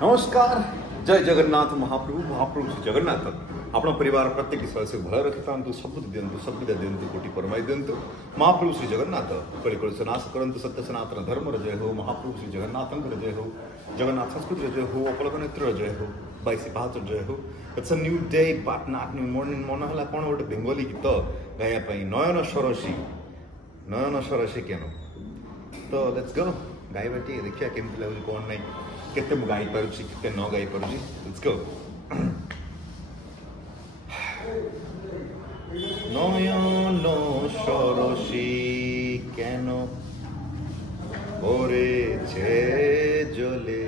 नमस्कार, जय जगन्नाथ महाप्रभु महाप्रभु श्री जगन्नाथ आपण परिवार प्रत्येक सदस्य भल रखि था सबुद दिंतु सबविदा दिंतु कोटि परमाई दिंतु महाप्रभु श्री जगन्नाथ कलि कलुष नाश करंतु सत्य सनातन धर्म जय हो। महाप्रभु श्री जगन्नाथ जय हो। जगन्नाथ संस्कृति जय हो। अपलक नेत्र जय हो। बाईसी पाहच जय हो। It's a new day but not new morning मन है कौन गोटे बेंगली गीत गाइबा नयन सरसी केन तो लेट्स गो गाइबा टी देखिए केमती लगुच कौन नहीं केते मु गाई पारुछि केते न गाई पारुछि लेट्स गो। नयन सरसी केन पड़ेছে জলে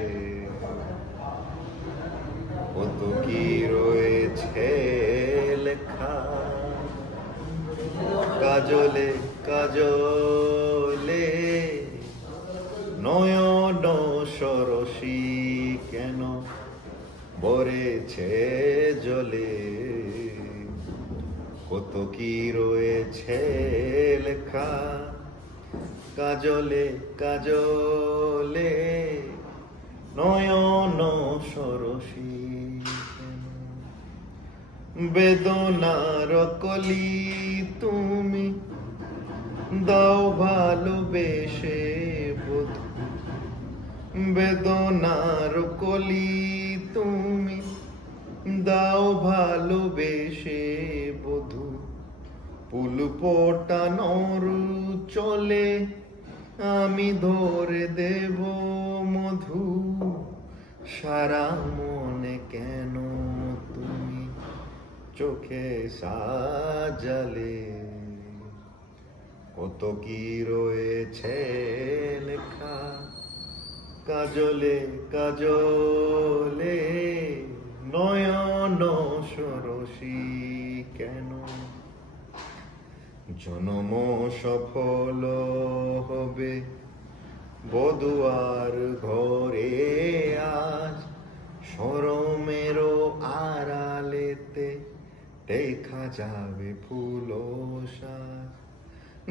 কত কি রয়েছে লেখা কাজলে কাজলে নয়ন সরসী কেন পড়েছে জলে কত কি রয়েছে লেখা কাজলে কাজলে নয়ন সরসী বেদনার কলি তুমি দাও ভালোবেসে বধু বেদনার কলি তুমি দাও ভালোবেসে বধু পুল পটানোর চলে আমি ধরে দেব মধু সারা মনে কেন তুমি চোখে সাজালে কত কি রয়েছে লেখা কাজলে কাজলে নয়ন সরসী কেন জনম সফল হবে বধুয়ার ঘরে আজ শরমের আড়ালেতে দেখা যাবে ফুল সাজ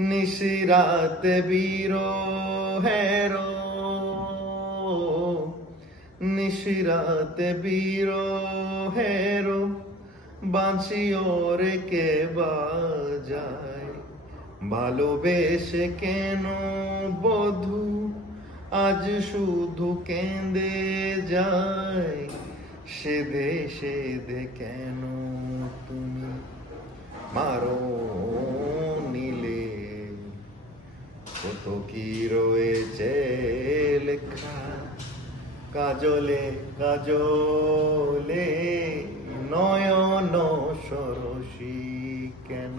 নিশিরাতে বিরহের নিশিরাতে বিরহের বাঁচিও রেখে বাজায় ভালোবেসে কেন বধু আজ শুধু কেঁদে যায় সেদে সেদে কেন তুমি মারো নিলে কত কি রয়েছে লেখা কাজলে কাজলে নয়ন সরসী কেন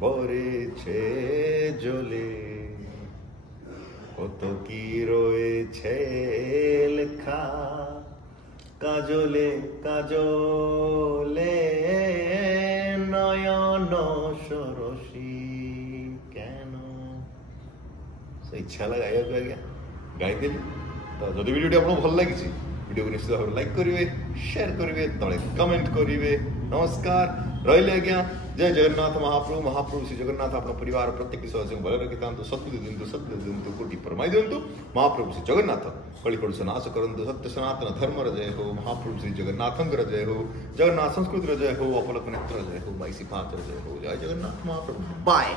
ভরেছে জলে কত কি রয়েছে লেখা কাজলে কাজলে নয়ন সরসী কেন ইচ্ছা ହେଲା ଗାଇବାକୁ ଆଜ୍ଞା ଗାଇଦେଲି ତ ଯଦି ଭିଡ଼ିଓଟି ଆପଣଙ୍କୁ ଭଲ ଲାଗିଛି ভিডিওকে নিশ্চিত ভাবে লাইক করবে शेयर করবে তলে কমেন্ট করবে। নমস্কার রইলে আজ্ঞা जय जगन्नाथ महाप्रभु महाप्रभु श्री जगन्नाथ अपना परिवार प्रत्येक सदस्य भल रखि सत्बुद्धि दिंतु कोटि परमाई दिंतु महाप्रभु श्री जगन्नाथ कलि कलुष नाश करंतु सत्य सनातन धर्म जय हो। महाप्रभु श्री जगन्नाथ जय हो। जगन्नाथ संस्कृति जय हो। अपलक नेत्र जय हो। बाईसी पाहच जय हो। जय जगन्नाथ महाप्रभु बाय।